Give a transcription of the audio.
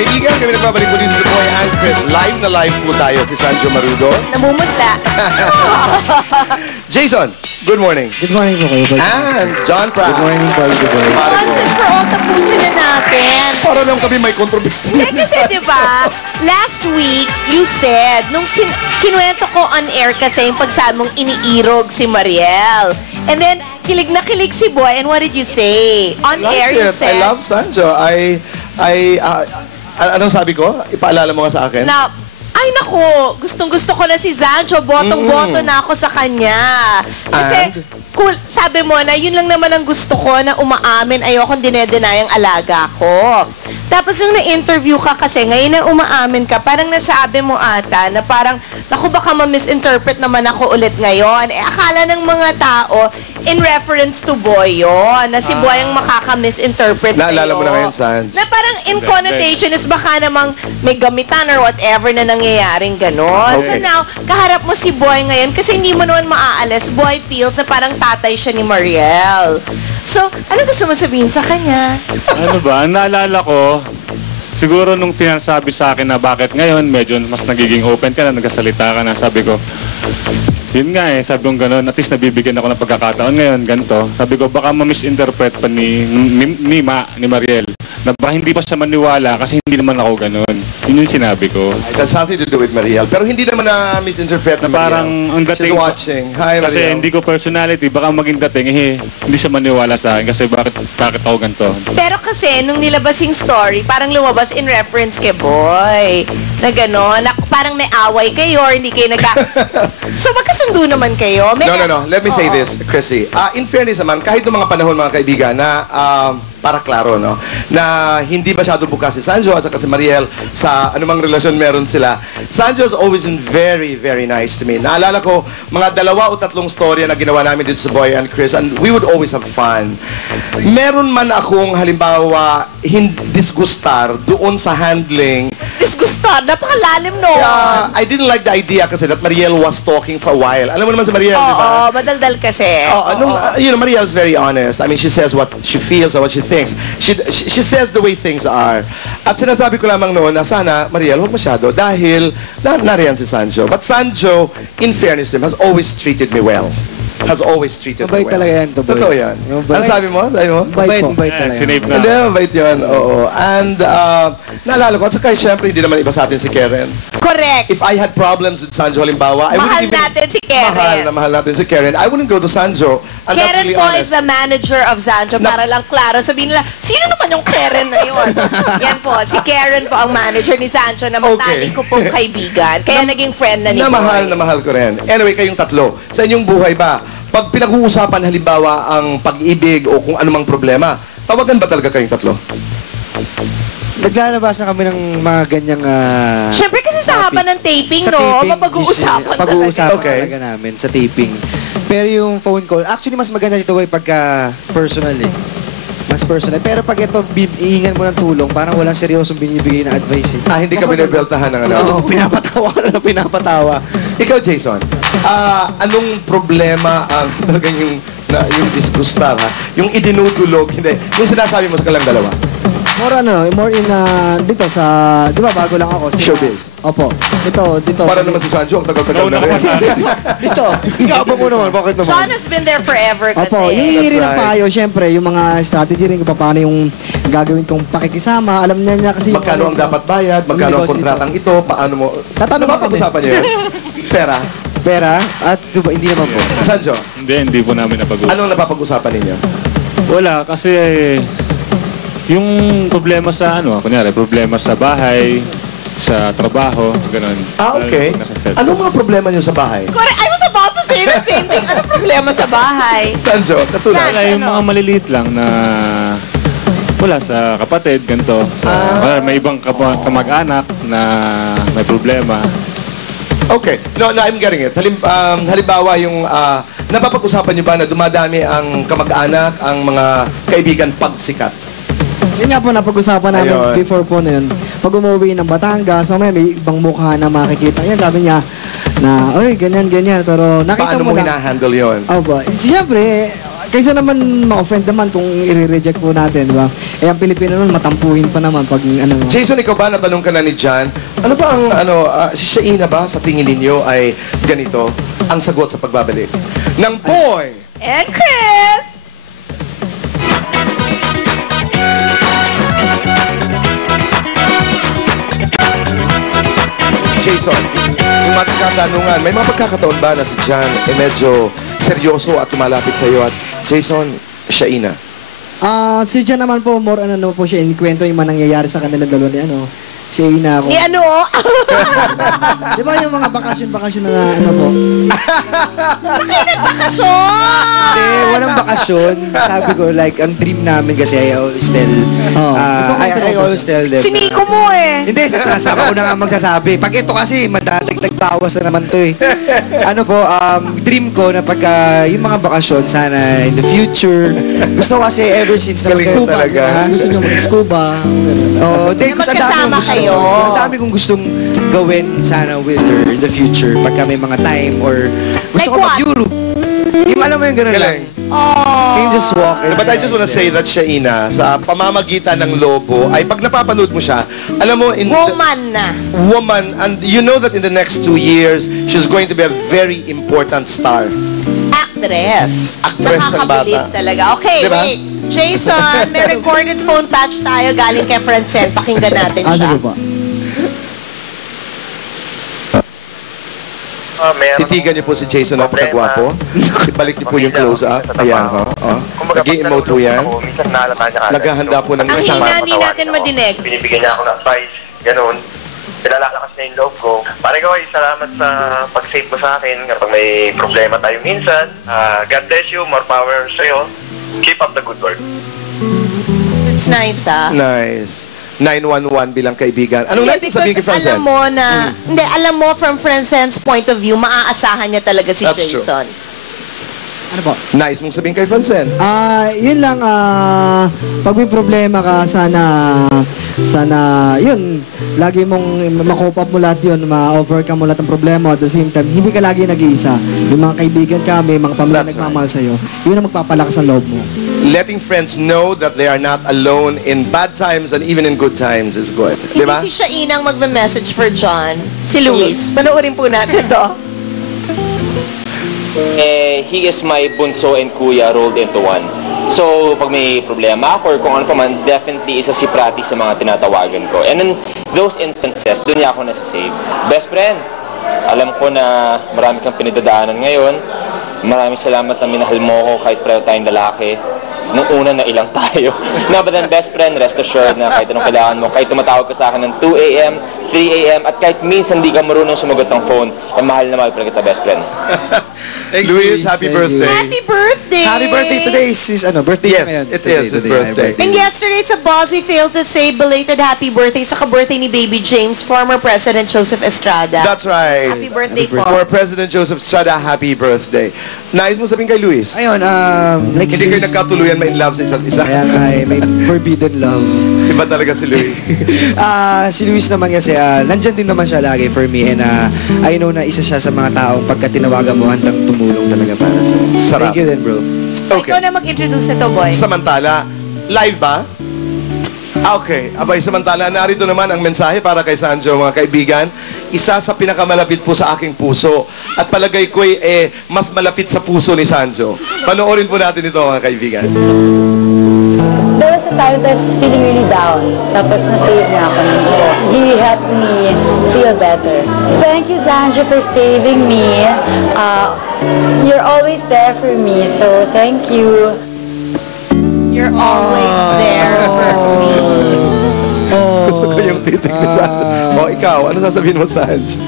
kaibigan, kami nagbabalik po dito sa Boy and Chris. Live na live po tayo si Sanjo Marudo. Namumutla. Jason, good morning. Good morning po kayo. And John Pratt. Good morning po. Good morning. Once and for all, tapusin na natin. Para lang kami may kontrobersya. Kasi di ba, last week, you said, nung kinuwento ko on air kasi yung pagsabi mong iniirog si Mariel. And then, kilig na kilig si Boy. And what did you say? On air, you said... I love Sanjo. Anong sabi ko? Ipaalala mo nga sa akin. Na, ay nako, gustong-gusto ko na si Sancho. Botong-boto na ako sa kanya. Kasi, cool, sabi mo na, yun lang naman ang gusto ko na umaamin. Ayokong dinedenay ang alaga ko. Tapos nung na-interview ka kasi, ngayon na umaamin ka, parang nasabi mo ata na parang, naku baka ma-misinterpret naman ako ulit ngayon. Akala ng mga tao, in reference to Boy yun, na si Boy ang makaka-misinterpret sa'yo. Naalala mo na ngayon, Sans. Na parang in connotation is baka namang may gamitan or whatever na nangyayaring ganon. Okay. So now, kaharap mo si Boy ngayon kasi hindi mo naman maaalis. Boy feels na parang tatay siya ni Mariel. So, ano gusto mo sabihin sa kanya? Ano ba? Ang naalala ko, siguro nung tinasabi sa akin na bakit ngayon, medyo mas nagiging open ka na, nagkasalita ka na, sabi ko, yun nga sabi ko gano'n, at least nabibigyan ako ng pagkakataon ngayon, ganito. Sabi ko, baka ma-misinterpret pa ni Mariel, na baka hindi pa siya maniwala kasi hindi naman ako gano'n. Yun yung sinabi ko. It has something to do with Mariel. Pero hindi naman na misinterpret na Parang ang Mariel. dating, She's watching. Hi, Mariel. kasi hindi ko personality, baka maging dating, hindi siya maniwala sa akin kasi bakit ako ganito. Pero kasi, nung nilabas yung story, parang lumabas in reference kay Boy. Na gano'n, na parang may away kayo or hindi kayo So, magkasundo naman kayo? No. Let me say this, Chrissy. In fairness naman, kahit noong mga panahon, mga kaibigan, na para klaro, no? Na hindi masyado bukas si Sanjo at saka si Mariel sa anumang relasyon meron sila. Sanjo has always been very, very nice to me. Naalala ko, mga 2 o 3 storya na ginawa namin dito sa Boy and Chris, and we would always have fun. Meron man akong, halimbawa, disgustar doon sa handling. Disgustar? Napakalalim, no? I didn't like the idea kasi that Mariel was talking for a while. Alam mo naman si Mariel, di ba? Oo, madaldal kasi. Mariel's very honest. I mean, she says what she feels or what she thinks. She says the way things are. At sinasabi ko lamang noon na sana, Mariel, huwag masyado dahil nariyan si Sanjo. But Sanjo, in fairness to him, has always treated me well. Has always treated me well. Mabait talaga yan, Toboy. Totoo yan. Ano sabi mo? Mabait talaga. Sinave na. Hindi, mabait yan. Oo. And naalala ko, at saka siyempre hindi naman iba sa atin si Karen. Correct. If I had problems with Sanjo, halimbawa, Mahal natin si Karen. Mahal natin si Karen. I wouldn't go to Sanjo. And that's Karen really po honest. is the manager of Sanjo. Para lang klaro, sabihin nila, sino naman yung Karen na yun? Yan po, si Karen po ang manager ni Sanjo na matali ko pong kaibigan. Kaya naging friend na ni Boy. Na mahal ko rin. Anyway, kayong tatlo, sa inyong buhay ba, pag pinag-uusapan halimbawa ang pag-ibig o kung anumang problema, tawagan ba talaga kayong tatlo? Naglalabasan kami ng mga ganyang... Siyempre kasi sa haba ng taping, sa no? taping, Mapag-uusapan pag-uusapan Okay. talaga namin sa taping. Pero yung phone call, actually mas maganda dito pagka personal eh. Mas personal. Pero pag ito, iingan mo ng tulong, parang walang seryosong binibigay na advice eh. Hindi ka binibeltahan ng ano? Oo, pinapatawa ka na pinapatawa. Ikaw, Jason, anong problema ang talagang yung disgustar, ha? Yung idinudulog, hindi. Yung sinasabi mo sa kalang dalawa. More in, dito sa, di ba bago lang ako. Showbiz. Opo. Dito. Para naman si Sanjo, ang tagal-tagal na rin. Dito. Gaba mo naman, bakit naman? Sean has been there forever kasi. Opo, yung rin ng right. payo, syempre, yung mga strategy rin kung paano yung gagawin kong pakikisama. Alam niya kasi... Magkano ang dapat bayad, magkano ang kontratang ito, paano mo... Tatanong ba kami? Napapag-usapan niyo yun? Pera? At hindi naman po. Sanjo, Hindi po namin napag-usapan. anong napapag-usapan ninyo? Wala, kasi yung problema sa kunyari, problema sa bahay, sa trabaho, gano'n. Okay. Anong mga problema niyo sa bahay? Correct. I was about to say the same thing. Ano problema sa bahay? Sanjo, katulad. Wala, yung mga maliliit lang na wala sa kapatid, ganito. Wala, may ibang kamag-anak na may problema. Okay. No, I'm getting it. Halimbawa yung napapag-usapan niyo ba na dumadami ang kamag-anak, ang mga kaibigan pagsikat? Yun nga po, napag-usapan namin Ayun. before po na yun. Pag umuwi ng Batangas, mamaya may ibang mukha na makikita. Yan, sabi niya na, oy, ganyan. Pero nakita Paano mo mo lang. hinahandle yun? Opo. Siyempre, kaysa naman ma-offend naman kung i-reject po natin, di ba? Eh, ang Pilipino naman, matampuhin pa naman pag ano. Jason, ikaw ba, natanong ka na ni John, ano ba ang, si Shaina ba, sa tingin ninyo ay ganito, ang sagot sa pagbabalik ng Boy And Chris! Jason, yung mga katanungan, may mga pagkakataon ba na si John medyo seryoso at tumalapit sa iyo at Jason, Shaina? Si Jan naman po, more ano po siya, inikwento yung mga nangyayari sa kanilang dalawa ni Shaina ako. Ni ano? Di ba yung mga bakasyon na ano po? Saan kayo nagbakasyon? Hindi, walang bakasyon. Sabi ko, like, ang dream namin kasi I always tell, I always tell them. Siniko mo eh. Hindi, sasama ko na nga magsasabi. Pag ito kasi, madadagdag bawas na naman to eh. Ano po, dream ko na pagka yung mga bakasyon, sana in the future. Gusto ko kasi ever since na Galing talaga. Gusto nyo mag-scuba. Oo, hindi, gusto Magkasama kayo. ang dami kong gustong gawin sana with her in the future pagka may mga time or gusto Like ko what? mag-Europe. Yung alam mo yung gano'n lang. Galing. Oh. You can just walk. But I just wanna say that Shaina, sa pamamagitan ng Lobo, ay pag napapanood mo siya, alam mo, Woman na. woman, and you know that in the next 2 years, she's going to be a very important star. Actress. Actress ang Nakakabilib bata. talaga. Okay, Diba? wait. Jason, may recorded phone patch tayo galing kay Francel. Pakinggan natin siya. Ano ba? Titigan niyo po si Jason, napakagwapo. Ibalik niyo po yung close-up. Ayan, ho. Nag-i-emote po yan. Minsan naalala niya agad. Naghahanda po ng Ang isang... hina, hindi natin madinig. Binibigyan niya ako ng advice, ganun. Pinalalakas niya yung loob ko. Pare ko, salamat sa pag-save mo sa akin kapag may problema tayo minsan. God bless you, more power sa'yo. Keep up the good work. It's nice, ah. Nice. 911 bilang kaibigan. Anong Hindi, nice mo sabihin kay because Francel? alam mo na, hindi, alam mo from Francel's point of view, maaasahan niya talaga si That's true. Jason. Ano po? Nice mong sabihin kay Francel. Yun lang, pag may problema ka, sana, yun, lagi mong ma-cope up mo lahat yun, ma-overcome mo lahat ng problema, at the same time, hindi ka lagi nag-iisa. May mga kaibigan ka, may mga pamilya That's nagmamahal sa'yo. Yun ang magpapalakas ng loob mo. Letting friends know that they are not alone in bad times and even in good times is good. Di ba? Hindi si Shainang magme-message for John. Si Luis. Panoorin po natin to. He is my bunso and kuya rolled into one. So, pag may problema ako or kung ano pa man, definitely isa si Prati sa mga tinatawagan ko. And in those instances, doon niya ako nasa-save. Best friend, alam ko na marami kang pinagdadaanan ngayon. Maraming salamat na minahal mo ko kahit pareho tayong lalaki. Nung una na ilang tayo. No, but then best friend, rest assured na kahit anong kailangan mo, kahit tumatawag ka sa akin ng 2 a.m., 3 a.m., at kahit minsan di ka marunong sumagot ng phone, mahal na mahal pa kita, best friend. Thanks, Luis, happy birthday. Happy birthday! Happy birthday today is his, birthday Yes, ngayon. it is his birthday. And yesterday sa boss, we failed to say belated happy birthday sa ka-birthday ni Baby James, former President Joseph Estrada. That's right. Happy birthday po. For President Joseph Estrada, happy birthday. Nice mo sabihin kay Luis. Ayun, like Hindi kayo nagkatuluyan ma-in love sa isa't isa. Kaya nga, may forbidden love. Iba talaga si Luis. Si Luis naman kasi, nandyan din naman siya lagi for me, and I know na isa siya sa mga taong pagka tinawagan mo, handang tumulong talaga para sa. Sarap. Thank you din, bro. Okay. Ikaw na mag-introduce nito, boy. Samantala, live ba? Okay. Abay, samantala, narito naman ang mensahe para kay Sanjo, mga kaibigan. Isa sa pinakamalapit po sa aking puso. At palagay ko'y mas malapit sa puso ni Sanjo. Panoorin po natin ito, mga kaibigan. There was a time that I was feeling really down. Tapos na-save niya ako ng buo. He helped me feel better. Thank you, Sanjo, for saving me. You're always there for me, so thank you. You're always there for me. Gusto ko yung titig ni Sanjo. O, ikaw, ano sasabihin mo, Sanjo?